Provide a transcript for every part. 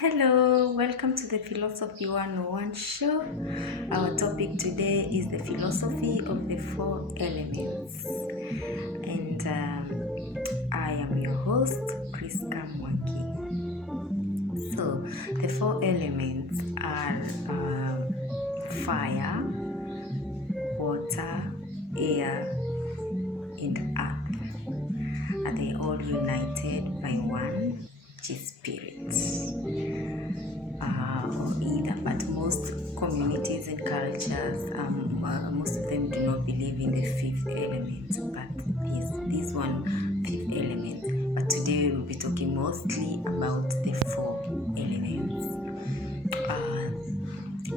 Hello, welcome to the Philosophy 101 show. Our topic today is the philosophy of the four elements. And I am your host, Priska Mwaki. So, the four elements are fire, water, air, and earth. Are they all united by one, which is spirit? Either, but most communities and cultures, most of them do not believe in the fifth element, but this one fifth element. But today we will be talking mostly about the four elements.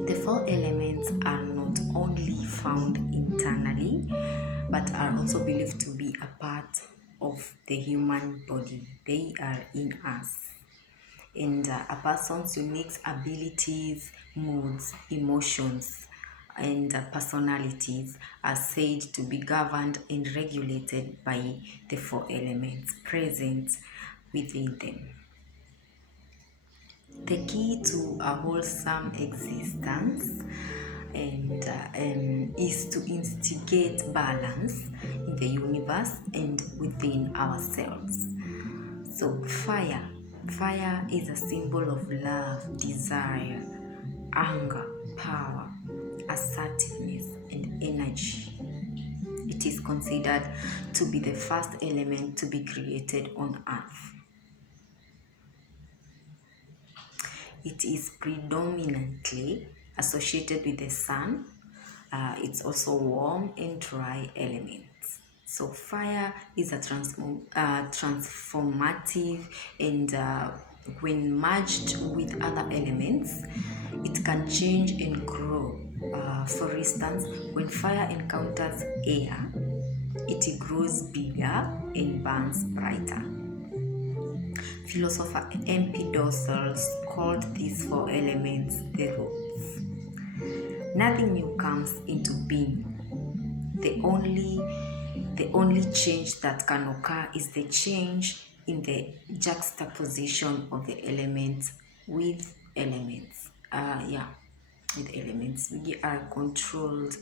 The four elements are not only found internally, but are also believed to be a part of the human body. They are in us. And a person's unique abilities, moods, emotions, and personalities are said to be governed and regulated by the four elements present within them. The key to a wholesome existence is to instigate balance in the universe and within ourselves. So fire is a symbol of love, desire, anger, power, assertiveness, and energy. It is considered to be the first element to be created on earth. It is predominantly associated with the sun. It's also warm and dry elements. So fire is a transformative, and when merged with other elements, it can change and grow. For instance, when fire encounters air, it grows bigger and burns brighter. Philosopher Empedocles called these four elements the roots. Nothing new comes into being. The only change that can occur is the change in the juxtaposition of the elements with elements. With elements. We are controlled.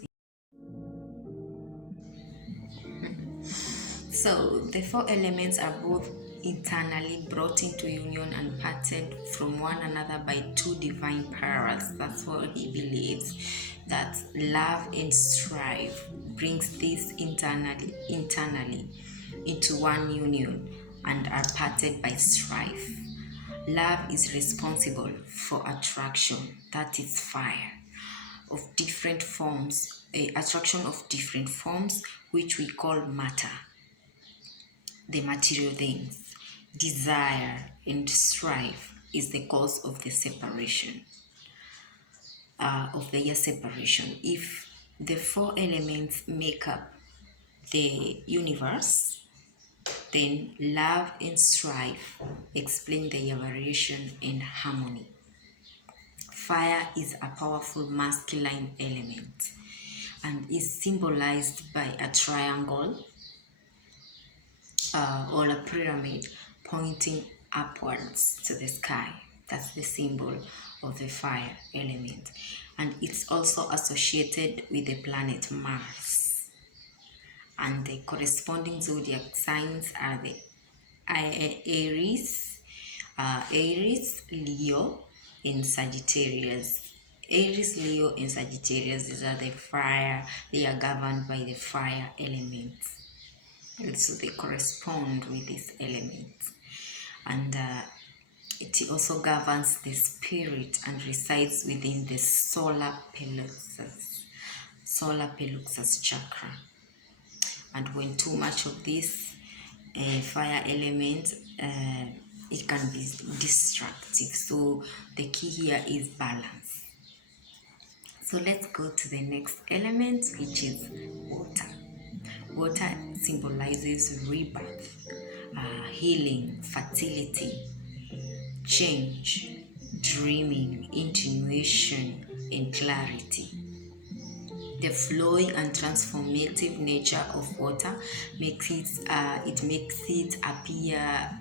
So the four elements are both internally brought into union and parted from one another by two divine parallels. That's what he believes, that love and strife brings this internally into one union and are parted by strife. Love is responsible for attraction, that is fire, of different forms, attraction of different forms, which we call matter, the material things. Desire and strife is the cause of the separation, of their separation. If the four elements make up the universe, then love and strife explain their variation and harmony. Fire is a powerful masculine element and is symbolized by a triangle or a pyramid pointing upwards to the sky. That's the symbol of the fire element. And it's also associated with the planet Mars. And the corresponding zodiac signs are the Aries, Leo, and Sagittarius. Aries, Leo, and Sagittarius, these are the fire, they are governed by the fire elements. And so they correspond with these elements. And it also governs the spirit and resides within the solar plexus chakra. And when too much of this fire element, it can be destructive. So the key here is balance. So let's go to the next element, which is water. Water symbolizes rebirth, healing, fertility, change, dreaming, intuition, and clarity. The flowing and transformative nature of water makes it appear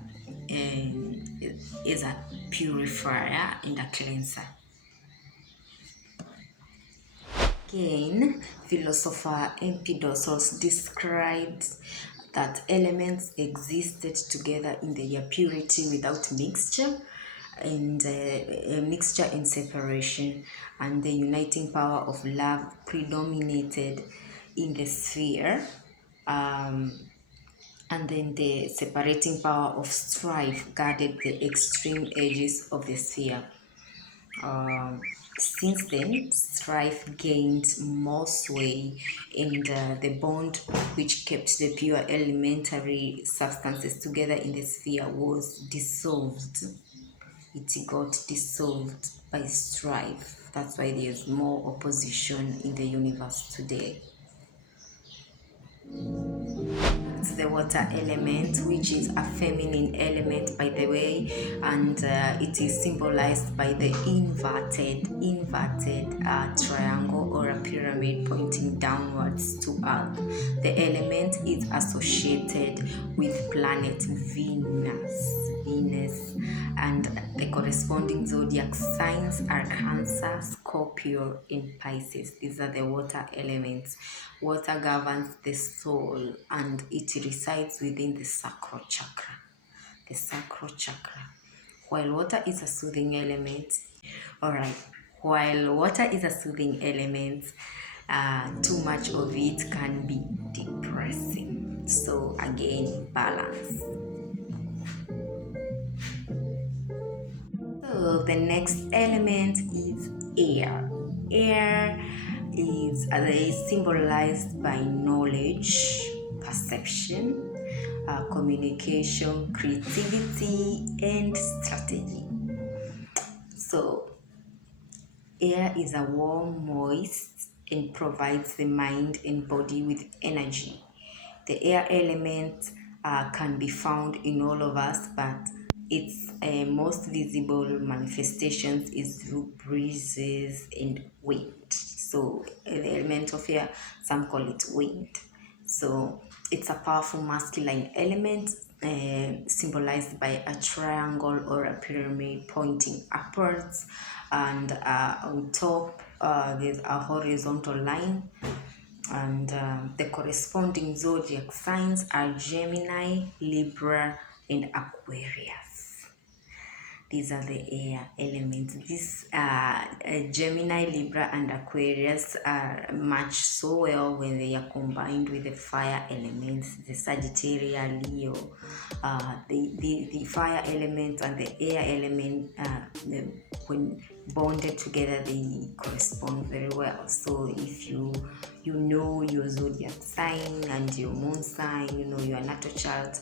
as a purifier and a cleanser. Again, philosopher Empedocles described that elements existed together in their purity without mixture and separation, and the uniting power of love predominated in the sphere, and then the separating power of strife guarded the extreme edges of the sphere. Since then, strife gained more sway, and the bond which kept the pure elementary substances together in the sphere was dissolved. It got dissolved by strife. That's why there's more opposition in the universe today. The water element, which is a feminine element, by the way, and it is symbolized by the inverted triangle or a pyramid pointing downwards to earth. The element is associated with planet Venus, and the corresponding zodiac signs are Cancer, Scorpio, and Pisces. These are the water elements. Water governs the soul, and it resides within the sacral chakra. The sacral chakra. While water is a soothing element, too much of it can be depressing. So again, balance. So the next element is air. Air is symbolized by knowledge, perception, communication, creativity, and strategy. So air is a warm, moist, and provides the mind and body with energy. The air element can be found in all of us, but its most visible manifestations is through breezes and wind. So the element of air, some call it wind. So it's a powerful masculine element symbolized by a triangle or a pyramid pointing upwards, and on top there's a horizontal line, and the corresponding zodiac signs are Gemini, Libra, and Aquarius. These are the air elements. These Gemini, Libra, and Aquarius match so well when they are combined with the fire elements, the Sagittarius, Leo. The fire element and the air element, when bonded together, they correspond very well. So if you know your zodiac sign and your moon sign, you know your natal chart,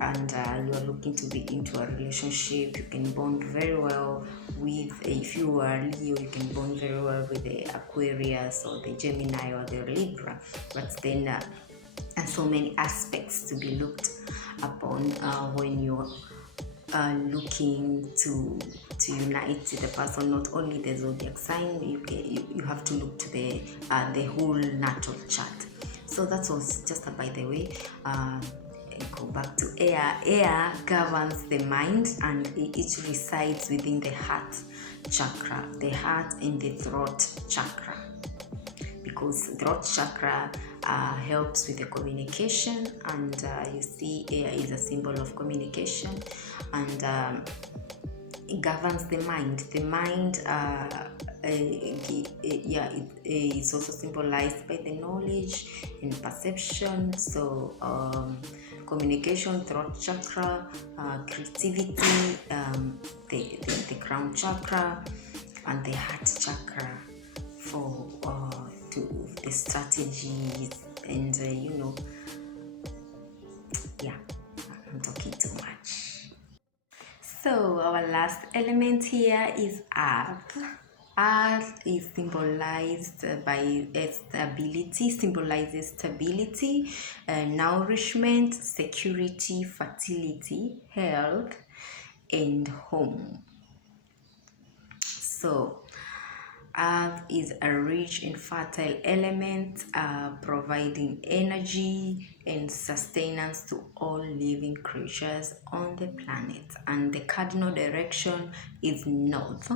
and you are looking to be into a relationship, you can bond very well with, if you are Leo, you can bond very well with the Aquarius or the Gemini or the Libra. But then so many aspects to be looked upon when you're looking to unite the person. Not only the zodiac sign, you have to look to the whole natal chart. So that was just by the way. Go back to air. Air governs the mind, and it resides within the heart chakra, the heart and the throat chakra, because throat chakra helps with the communication, and you see air is a symbol of communication, and it governs the mind. The mind it's also symbolized by the knowledge and perception. So communication, throat chakra, creativity, the crown chakra, and the heart chakra for to the strategies, and I'm talking too much. So our last element here is earth. Earth is symbolized by stability, symbolizes stability, nourishment, security, fertility, health, and home. So Earth is a rich in fertile element, providing energy and sustenance to all living creatures on the planet. And the cardinal direction is north.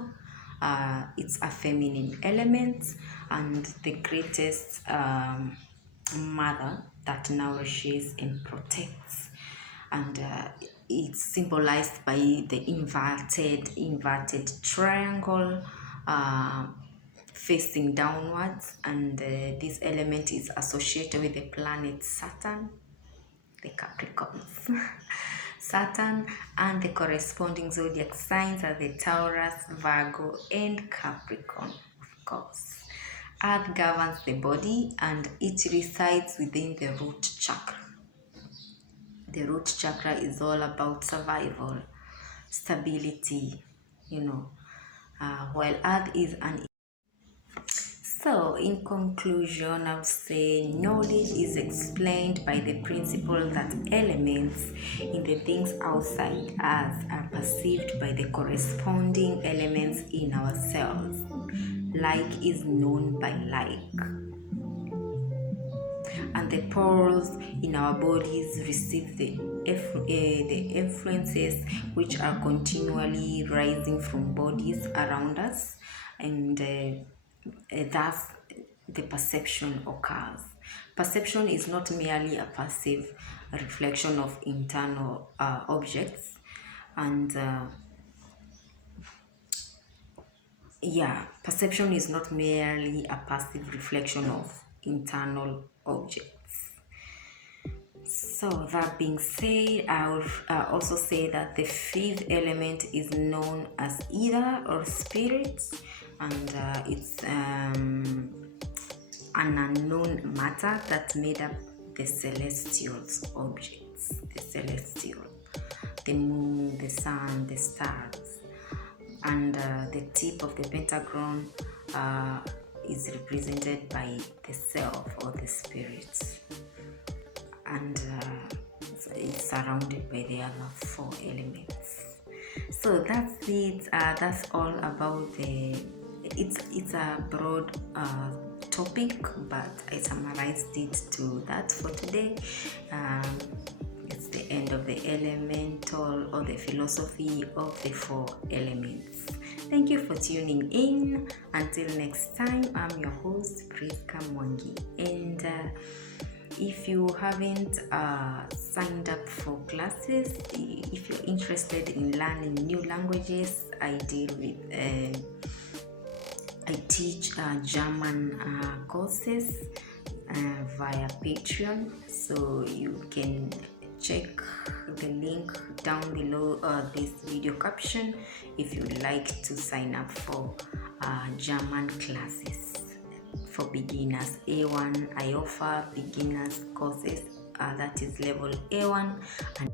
It's a feminine element and the greatest mother that nourishes and protects. And it's symbolized by the inverted triangle facing downwards, and this element is associated with the planet Saturn, the Capricorns. Saturn, and the corresponding zodiac signs are the Taurus, Virgo, and Capricorn, of course. Earth governs the body and it resides within the root chakra. The root chakra is all about survival, stability, while Earth is an. So, in conclusion, I would say knowledge is explained by the principle that elements in the things outside us are perceived by the corresponding elements in ourselves. Like is known by like, and the pores in our bodies receive the influences which are continually rising from bodies around us, and thus the perception occurs. Perception is not merely a passive reflection of internal objects, and perception is not merely a passive reflection of internal objects. So that being said, I would also say that the fifth element is known as ether or spirit, and it's an unknown matter that made up the celestial objects, the moon, the sun, the stars, and the tip of the pentagon is represented by the self or the spirit, and it's surrounded by the other four elements. So that's it. That's all about the. It's a broad topic, but I summarized it to that for today. It's the end of the elemental or the philosophy of the four elements. Thank you for tuning in. Until next time, I'm your host, Priska Mwangi, and if you haven't signed up for classes, if you're interested in learning new languages, I teach German courses via Patreon, so you can check the link down below this video caption if you'd like to sign up for German classes for beginners. A1, I offer beginners courses, that is level A1, and